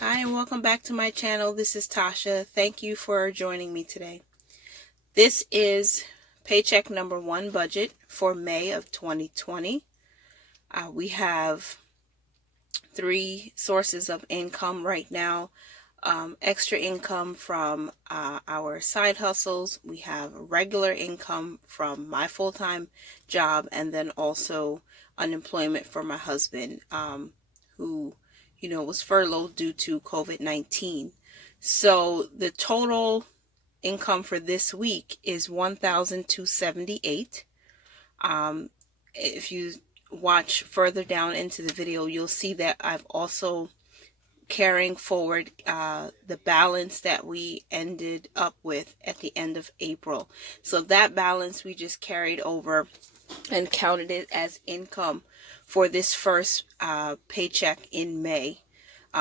Hi and welcome back to my channel. This is Tasha. Thank you for joining me today. This is paycheck number 1 budget for May of 2020. We have 3 sources of income right now. Extra income from our side hustles. We have regular income from my full-time job, and then also unemployment for my husband, who was furloughed due to COVID-19. So the total income for this week is $1,278. If you watch further down into the video, you'll see that I've also carrying forward the balance that we ended up with at the end of April. So that balance we just carried over and counted it as income for this first paycheck in May,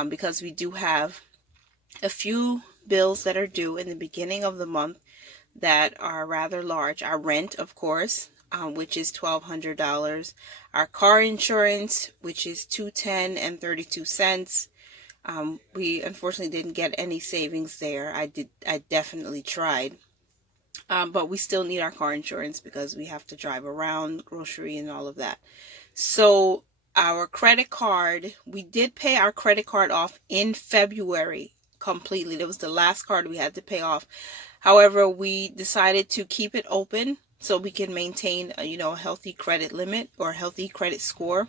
because we do have a few bills that are due in the beginning of the month that are rather large. Our rent, of course, which is $1,200. Our car insurance, which is $210 and 32 cents. We unfortunately didn't get any savings there. I definitely tried. But we still need our car insurance because we have to drive around, grocery and all of that. So our credit card, we did pay our credit card off in February completely. That was the last card we had to pay off. However, we decided to keep it open so we can maintain a healthy credit limit or a healthy credit score.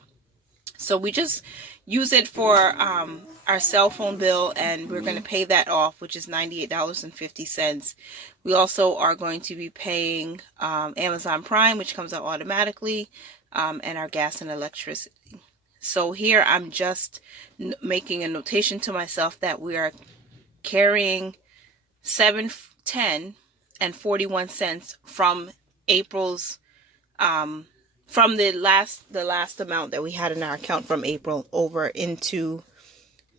So we just use it for our cell phone bill, and we're going to pay that off, which is $98.50. We also are going to be paying Amazon Prime, which comes out automatically, and our gas and electricity. So here I'm just making a notation to myself that we are carrying $7.10 and 41 cents from April's from the last amount that we had in our account from April over into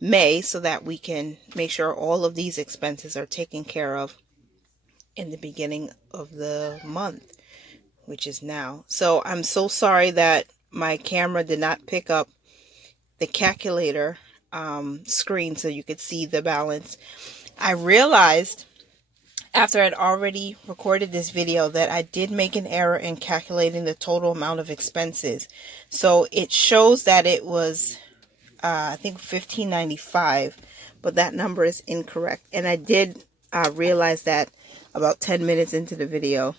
May, so that we can make sure all of these expenses are taken care of in the beginning of the month, which is now. So I'm so sorry that my camera did not pick up the calculator screen so you could see the balance. I realized after I'd already recorded this video that I did make an error in calculating the total amount of expenses. So it shows that it was I think $1,595, but that number is incorrect. And I did realize that about 10 minutes into the video.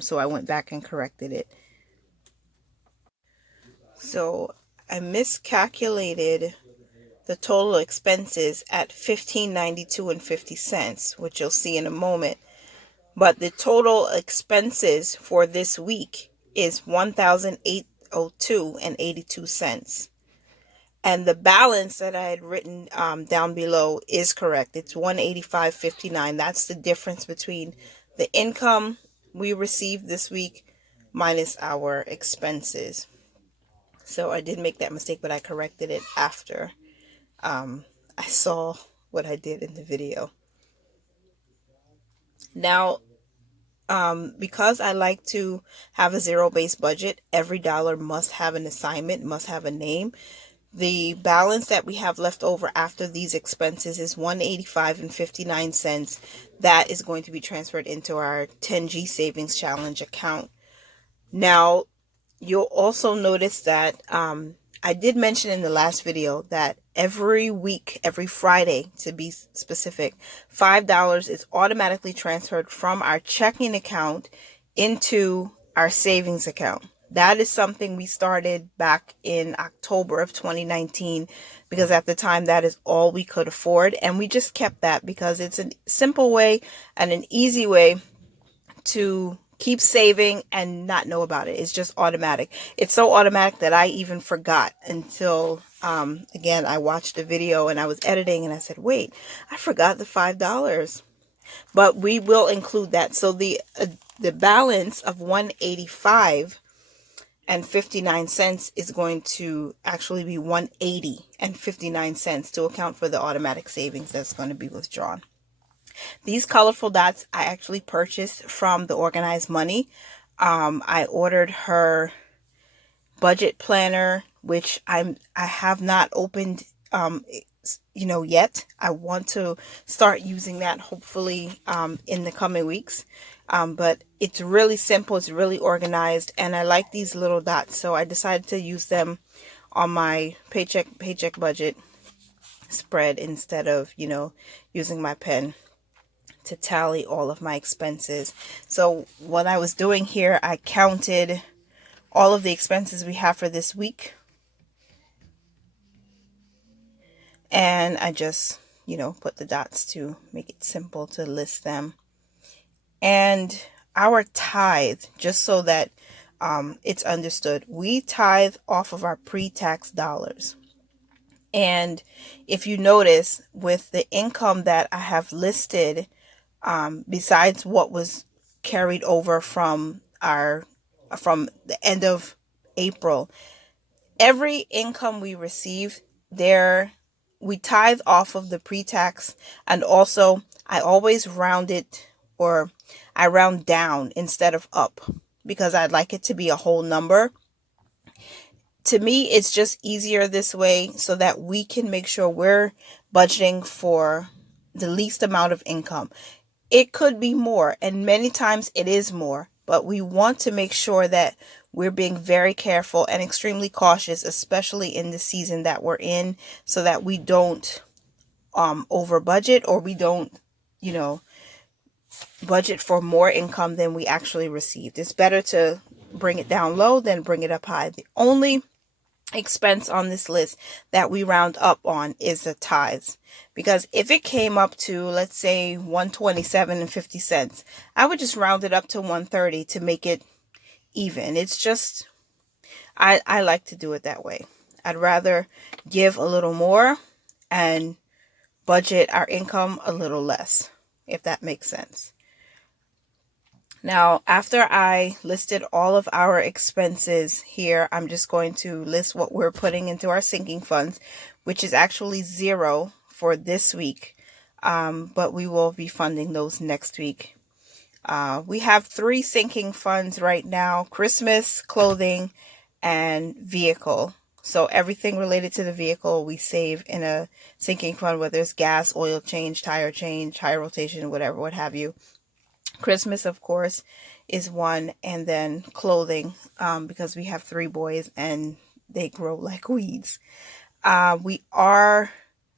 So I went back and corrected it. So I miscalculated the total expenses at $1,592 and 50 cents, which you'll see in a moment. But the total expenses for this week is $1,802 and 82 cents. And the balance that I had written down below is correct. It's $185.59. That's the difference between the income we received this week minus our expenses. So I did make that mistake, but I corrected it after I saw what I did in the video. Now, because I like to have a zero-based budget, every dollar must have an assignment, must have a name. The balance that we have left over after these expenses is $185 and 59 cents. That is going to be transferred into our 10G Savings Challenge account. Now, you'll also notice that I did mention in the last video that every week, every Friday to be specific, $5 is automatically transferred from our checking account into our savings account. That is something we started back in October of 2019 because at the time that is all we could afford, and we just kept that because it's a simple way and an easy way to keep saving and not know about it. It's just automatic. It's so automatic that I even forgot until again I watched the video and I was editing and I said, wait, I forgot the $5. But we will include that. So the balance of $185 and 59 cents is going to actually be $180 and 59 cents to account for the automatic savings that's going to be withdrawn. These colorful dots I actually purchased from the Organized Money. I ordered her budget planner, which I have not opened yet. I want to start using that hopefully in the coming weeks. But it's really simple, it's really organized, and I like these little dots, so I decided to use them on my paycheck budget spread instead of, using my pen to tally all of my expenses. So what I was doing here, I counted all of the expenses we have for this week, and I just, put the dots to make it simple to list them. And our tithe, just so that it's understood, we tithe off of our pre-tax dollars. And if you notice, with the income that I have listed, besides what was carried over from the end of April, every income we receive there, we tithe off of the pre-tax. And also I always round it, or I round down instead of up, because I'd like it to be a whole number. To me, it's just easier this way, so that we can make sure we're budgeting for the least amount of income. It could be more, and many times it is more, but we want to make sure that we're being very careful and extremely cautious, especially in the season that we're in, so that we don't over budget, or we don't, budget for more income than we actually received. It's better to bring it down low than bring it up high. The only expense on this list that we round up on is the tithes, because if it came up to, let's say, $127.50, I would just round it up to $130 to make it even. It's just, I like to do it that way. I'd rather give a little more and budget our income a little less, if that makes sense. Now, after I listed all of our expenses here, I'm just going to list what we're putting into our sinking funds, which is actually $0 for this week, but we will be funding those next week. We have 3 sinking funds right now: Christmas, clothing, and vehicle. So everything related to the vehicle we save in a sinking fund, whether it's gas, oil change, tire rotation, whatever, what have you. Christmas, of course, is one, and then clothing, because we have 3 boys and they grow like weeds. We are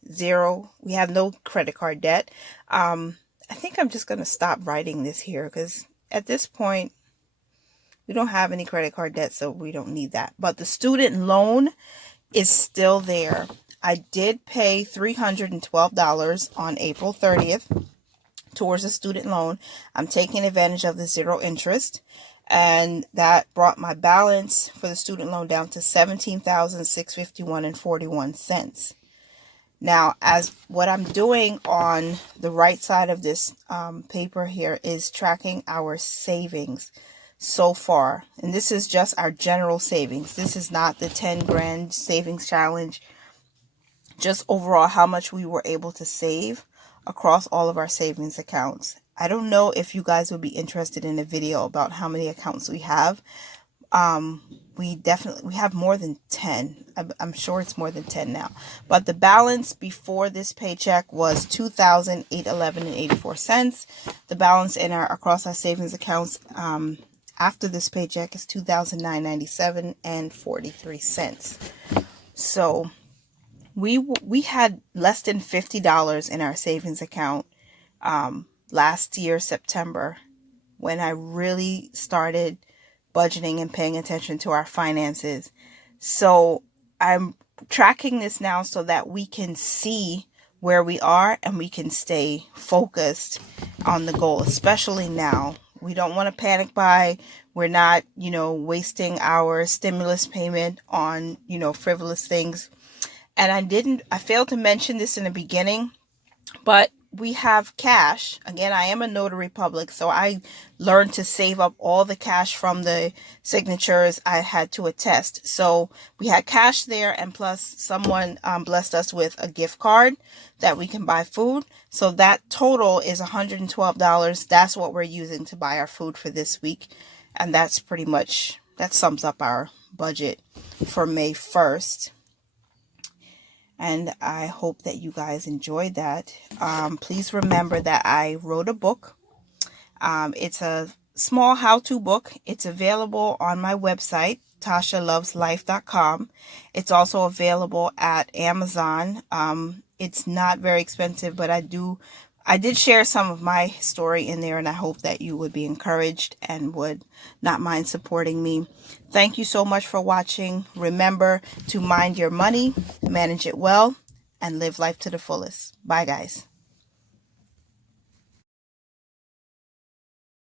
$0. We have no credit card debt. I think I'm just going to stop writing this here, because at this point, we don't have any credit card debt, so we don't need that. But the student loan is still there. I did pay $312 on April 30th. Towards a student loan. I'm taking advantage of the 0 interest, and that brought my balance for the student loan down to $17,651.41. Now, as what I'm doing on the right side of this paper here is tracking our savings so far, and this is just our general savings. This is not the 10 grand savings challenge, just overall how much we were able to save across all of our savings accounts. I don't know if you guys would be interested in a video about how many accounts we have. We have more than 10. I'm sure it's more than 10 now. But the balance before this paycheck was $2,811.84. The balance in across our savings accounts after this paycheck is $2,997.43. So we had less than $50 in our savings account last year, September, when I really started budgeting and paying attention to our finances. So I'm tracking this now so that we can see where we are and we can stay focused on the goal, especially now. We don't want to panic buy. We're not, wasting our stimulus payment on, frivolous things. And I failed to mention this in the beginning, but we have cash. Again, I am a notary public, so I learned to save up all the cash from the signatures I had to attest. So we had cash there, and plus someone blessed us with a gift card that we can buy food. So that total is $112. That's what we're using to buy our food for this week. And that's pretty much, that sums up our budget for May 1st. and I hope that you guys enjoyed that. Please remember that I wrote a book. It's a small how-to book. It's available on my website, tashaloveslife.com. It's also available at Amazon. It's not very expensive, but I did share some of my story in there, and I hope that you would be encouraged and would not mind supporting me. Thank you so much for watching. Remember to mind your money, manage it well, and live life to the fullest. Bye, guys.